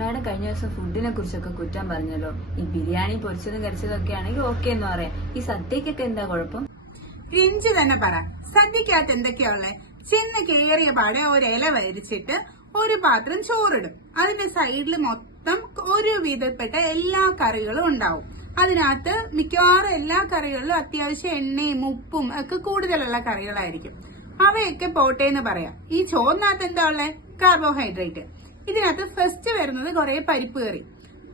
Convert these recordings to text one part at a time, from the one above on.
Madam കഴിഞ്ഞ ദിവസം ഫുഡിനെ കുറിച്ചൊക്കെ കുറ്റം പറഞ്ഞല്ലോ. ഈ ബിരിയാണി പൊരിച്ചതും കരിച്ചതും ഒക്കെ ആണെങ്കിൽ ഓക്കെ എന്ന് പറയാം. ഈ സദ്യക്കൊക്കെ എന്താ കുഴപ്പം? രഞ്ജി തന്നെ പറ, സദ്യക്കകത്ത് എന്തൊക്കെയാ ഉള്ളേ? ചെന്ന് കേറിയ പാടെ ഒരില വരിച്ചിട്ട് ഒരു പാത്രം ചോറിടും. അതിന്റെ സൈഡിൽ മൊത്തം ഒരു വിധപ്പെട്ട എല്ലാ കറികളും ഉണ്ടാവും. അതിനകത്ത് മിക്കവാറും എല്ലാ കറികളിലും അത്യാവശ്യം എണ്ണയും ഉപ്പും ഒക്കെ കൂടുതലുള്ള കറികളായിരിക്കും. അവയൊക്കെ പോട്ടെ എന്ന് പറയാം. ഈ ചോറിനകത്ത് എന്താ ഉള്ളേ? കാർബോഹൈഡ്രേറ്റ്. ഇതിനകത്ത് ഫസ്റ്റ് വരുന്നത് കുറെ പരിപ്പ് കറി.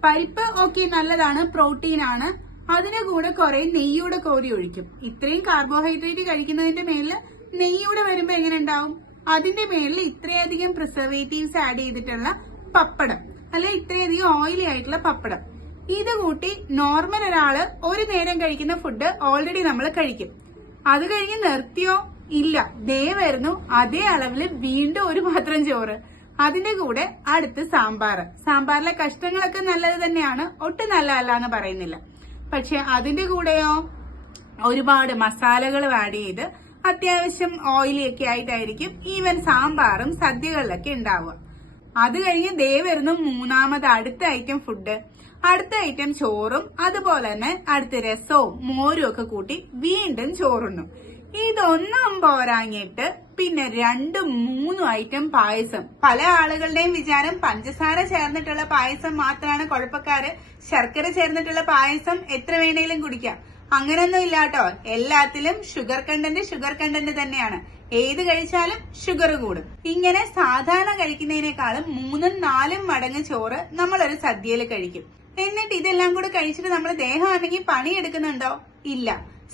പരിപ്പ് ഓക്കെ, നല്ലതാണ്, പ്രോട്ടീൻ ആണ്. അതിന് കൂടെ കുറെ നെയ്യൂടെ കോരി ഒഴിക്കും. ഇത്രയും കാർബോഹൈഡ്രേറ്റ് കഴിക്കുന്നതിന്റെ മേലിൽ നെയ്യൂടെ വരുമ്പോ എങ്ങനെ ഉണ്ടാവും? അതിന്റെ മേലിൽ ഇത്രയധികം പ്രിസർവേറ്റീവ്സ് ആഡ് ചെയ്തിട്ടുള്ള പപ്പടം, അല്ലെ ഇത്രയധികം ഓയിലി ആയിട്ടുള്ള പപ്പടം. ഇത് കൂട്ടി നോർമൽ ഒരാള് ഒരു നേരം കഴിക്കുന്ന ഫുഡ് ഓൾറെഡി നമ്മൾ കഴിക്കും. അത് കഴിഞ്ഞ് നിർത്തിയോ? ഇല്ല, ദേ വരുന്നു അതേ അളവില് വീണ്ടും ഒരു പാത്രം ചോറ്. അതിന്റെ കൂടെ അടുത്ത് സാമ്പാറ്. സാമ്പാറിലെ കഷ്ണങ്ങളൊക്കെ നല്ലത് തന്നെയാണ്, ഒട്ടും നല്ലതല്ല എന്ന് പറയുന്നില്ല. പക്ഷെ അതിന്റെ കൂടെയോ ഒരുപാട് മസാലകൾ ആഡ് ചെയ്ത് അത്യാവശ്യം ഓയിലി ഒക്കെ ആയിട്ടായിരിക്കും ഈവൻ സാമ്പാറും സദ്യകളിലൊക്കെ ഉണ്ടാവുക. അത് കഴിഞ്ഞ് ദേ വരുന്നു മൂന്നാമത് അടുത്ത ഐറ്റം ഫുഡ്. അടുത്ത ഐറ്റം ചോറും അതുപോലെ തന്നെ അടുത്ത രസവും മോരും ഒക്കെ കൂട്ടി വീണ്ടും ചോറുണ്ണും. ഇതൊന്നും പോരാഞ്ഞിട്ട് പിന്നെ 2-3 ഐറ്റം പായസം. പല ആളുകളുടെയും വിചാരം പഞ്ചസാര ചേർന്നിട്ടുള്ള പായസം മാത്രമാണ് കുഴപ്പക്കാര്, ശർക്കര ചേർന്നിട്ടുള്ള പായസം എത്ര വേണേലും കുടിക്കാം. അങ്ങനൊന്നും ഇല്ല കേട്ടോ. എല്ലാത്തിലും ഷുഗർ കണ്ടന്റ് തന്നെയാണ്. ഏത് കഴിച്ചാലും ഷുഗർ കൂടും. ഇങ്ങനെ സാധാരണ കഴിക്കുന്നതിനേക്കാളും 3-4 മടങ്ങ് ചോറ് നമ്മളൊരു സദ്യയിൽ കഴിക്കും. എന്നിട്ട് ഇതെല്ലാം കൂടെ കഴിച്ചിട്ട് നമ്മൾ ദേഹമാണെങ്കിൽ പണിയെടുക്കുന്നുണ്ടോ? ഇല്ല.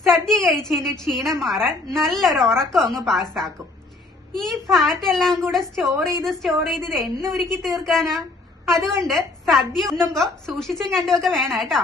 സദ്യ കഴിച്ചതിന്റെ ക്ഷീണം മാറാൻ നല്ലൊരു ഉറക്കം അങ്ങ് പാസ്സാക്കും. ഈ ഫാറ്റ് എല്ലാം കൂടെ സ്റ്റോർ ചെയ്ത് ഇത് എന്ന് ഉരുക്കി തീർക്കാനാ? അതുകൊണ്ട് സദ്യ ഉണ്ണുമ്പോ സൂക്ഷിച്ചും കണ്ടുമൊക്കെ വേണം കേട്ടോ.